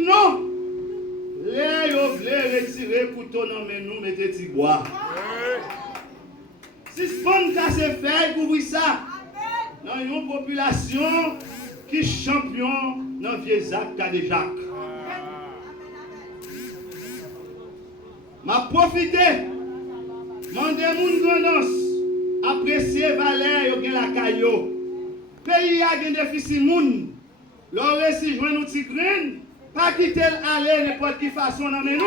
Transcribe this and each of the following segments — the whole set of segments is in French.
dit non. Les yo vle retirer couteau dans mais nous mettez ti bois. Si ce bon ça se fait pour ça. Dans une population qui champion dans vieux Jacques Jacques. M'a profité. Mandé moun tendance apprécier valeur yo gen la caillou. Pays a gen déficit moun. L'aurait si joindre nous tigrin, pas quitter aller n'importe quelle façon dans nous.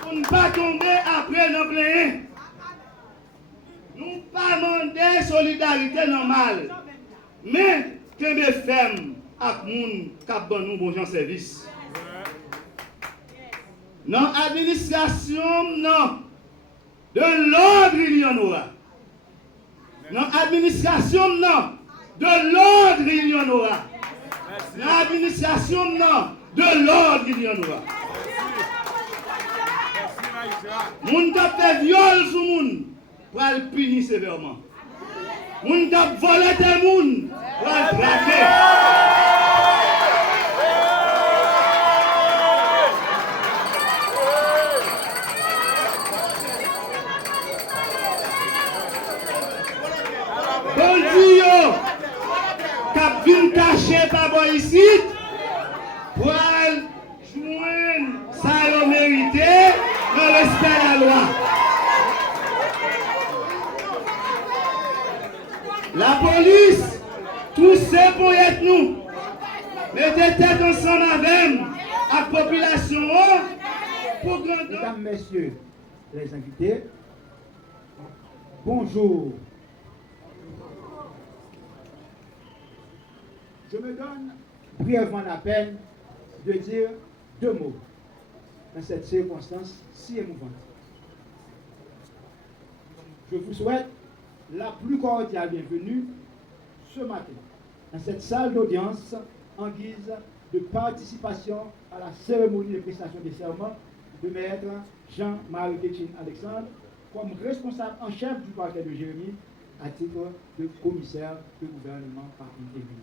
Pour ne pas tomber après dans plein. Nous pas demander solidarité normale. Mais que me ferme avec moun k'ap ban nous bon service. Dans l'administration, non. De l'ordre, il y en aura. Dans l'administration, non. De l'ordre, il y en aura. Dans l'administration, non. De l'ordre, il y en aura. Moun t'a fait viol sur moun pour le punir sévèrement. Moun t'a volé des moun pour le braquer. Caché par bon ici pour joindre ça le mérité dans le respect de la loi. La police, tous ces pour être nous, mettez tête ensemble avec la population pour grandir. Mesdames, messieurs, les invités, bonjour. Je me donne brièvement la peine de dire deux mots dans cette circonstance si émouvante. Je vous souhaite la plus cordiale bienvenue ce matin dans cette salle d'audience en guise de participation à la cérémonie de prestation des serments de maître Jean-Marie Kétchine Alexandre comme responsable en chef du parquet de Jérémie à titre de commissaire de gouvernement par intérim.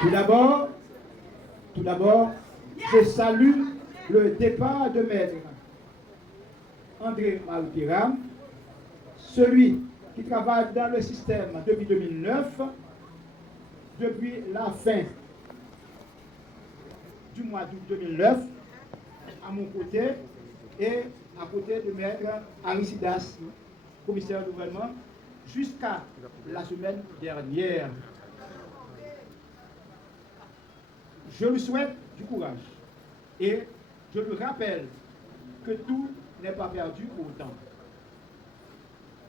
Tout d'abord, je salue le départ de maître André Malpiram, celui qui travaille dans le système depuis 2009, depuis la fin du mois d'août 2009, à mon côté et à côté de maître Arisidas, commissaire de gouvernement, jusqu'à la semaine dernière. Je lui souhaite du courage et je lui rappelle que tout n'est pas perdu pour autant.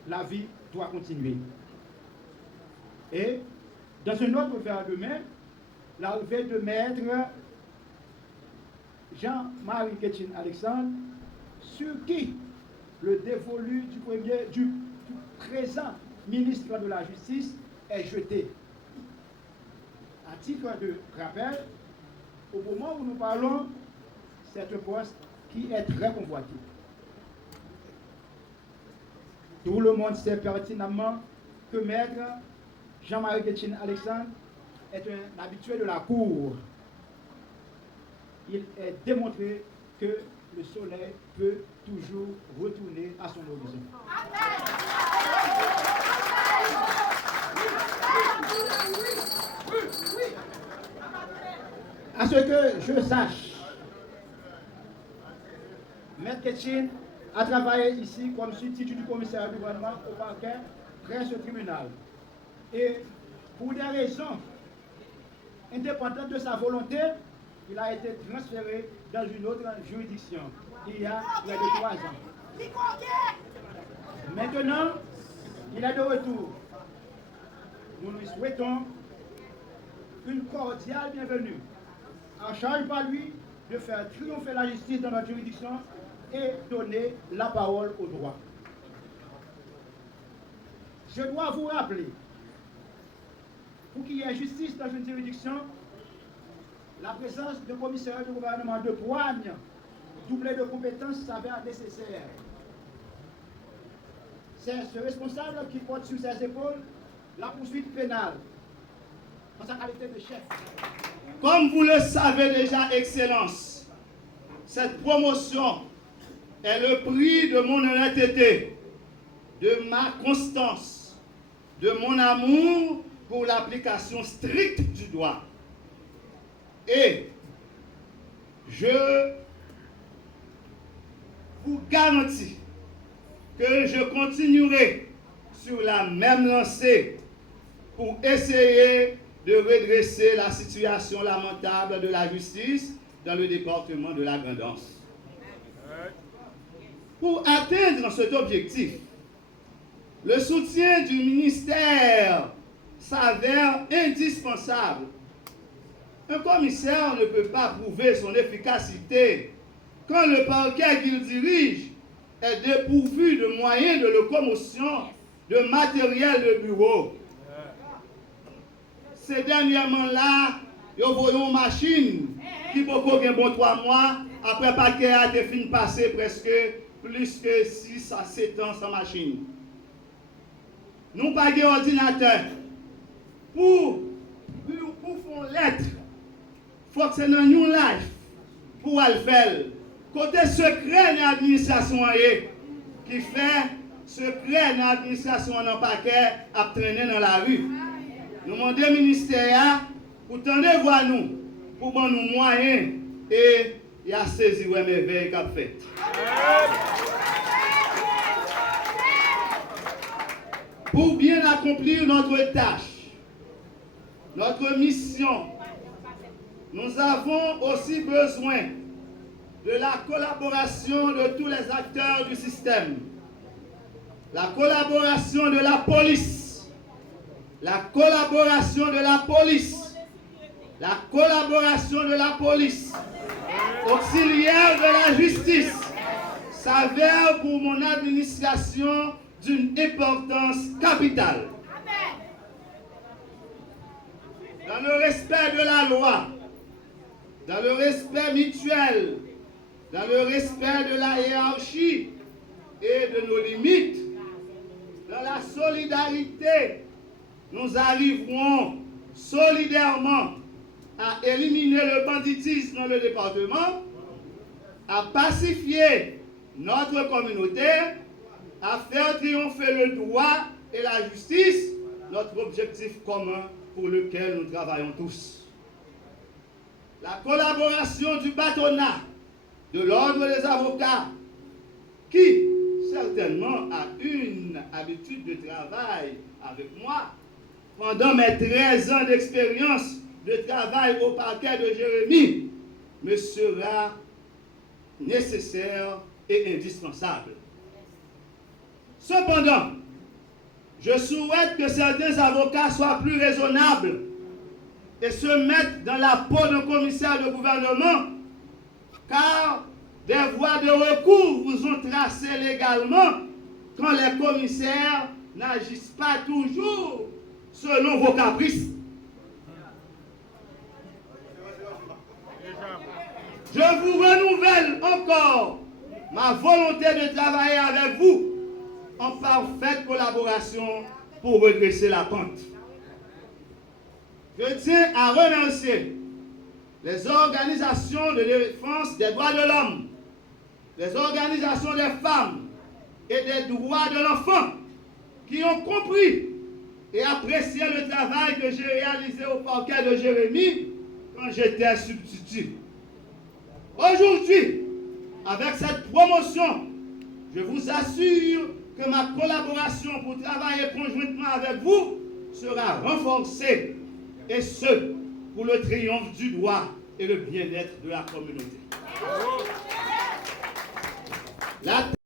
La vie doit continuer. Et dans un autre verre de main, l'arrivée de maître Jean-Marie Kétchine Alexandre, sur qui le dévolu du présent ministre de la Justice est jeté. À titre de rappel, au moment où nous parlons, c'est un poste qui est très convoité. Tout le monde sait pertinemment que maître Jean-Marie Kétchine Alexandre est un habitué de la cour. Il est démontré que le soleil peut toujours retourner à son horizon. À ce que je sache, maître Kétchine a travaillé ici comme substitut du commissaire du gouvernement au parquet près ce tribunal. Et pour des raisons indépendantes de sa volonté, il a été transféré dans une autre juridiction il y a près de 3 ans. Maintenant, il est de retour. Nous lui souhaitons une cordiale bienvenue. En charge par lui de faire triompher la justice dans notre juridiction et donner la parole au droit. Je dois vous rappeler, pour qu'il y ait justice dans une juridiction, la présence de commissaires du gouvernement de poigne, doublé de compétences, s'avère nécessaire. c'est ce responsable qui porte sur ses épaules la poursuite pénale en sa qualité de chef. Comme vous le savez déjà, Excellence, cette promotion est le prix de mon honnêteté, de ma constance, de mon amour pour l'application stricte du droit. Et je vous garantis que je continuerai sur la même lancée pour essayer de redresser la situation lamentable de la justice dans le département de la Grand'Anse. Pour atteindre cet objectif, le soutien du ministère s'avère indispensable. Un commissaire ne peut pas prouver son efficacité quand le parquet qu'il dirige est dépourvu de moyens de locomotion, de matériel de bureau. Ces dernièrement-là, ils ont une machine qui peut gagner bon 3 mois, après le parquet a été fini passer presque plus que 6 à 7 ans sans machine. Nous pas d'ordinateur. Pour faire lettre, il faut que c'est dans New Life pour le faire. Côté secret de l'administration qui fait secret de l'administration dans le paquet à traîner dans la rue. Nous demandons au ministère pour tendre voir nous, pour nous moyens et il a saisi mes veilles qu'a fait. Pour bien accomplir notre tâche, notre mission, nous avons aussi besoin de la collaboration de tous les acteurs du système, la collaboration de la police, la collaboration de la police, la collaboration de la police, auxiliaire de la justice, s'avère pour mon administration d'une importance capitale. Dans le respect de la loi, dans le respect mutuel, dans le respect de la hiérarchie et de nos limites, dans la solidarité, nous arriverons solidairement à éliminer le banditisme dans le département, à pacifier notre communauté, à faire triompher le droit et la justice, notre objectif commun pour lequel nous travaillons tous. La collaboration du bâtonnat, de l'ordre des avocats, qui certainement a une habitude de travail avec moi, pendant mes 13 ans d'expérience de travail au parquet de Jérémie, me sera nécessaire et indispensable. Cependant, je souhaite que certains avocats soient plus raisonnables et se mettent dans la peau d'un commissaire de gouvernement, car des voies de recours vous ont tracées légalement quand les commissaires n'agissent pas toujours selon vos caprices. Je vous renouvelle encore ma volonté de travailler avec vous en parfaite collaboration pour redresser la pente. Je tiens à remercier les organisations de défense des droits de l'homme, les organisations des femmes et des droits de l'enfant qui ont compris et apprécié le travail que j'ai réalisé au parquet de Jérémie quand j'étais substitut. Aujourd'hui, avec cette promotion, je vous assure que ma collaboration pour travailler conjointement avec vous sera renforcée, et ce, pour le triomphe du droit et le bien-être de la communauté.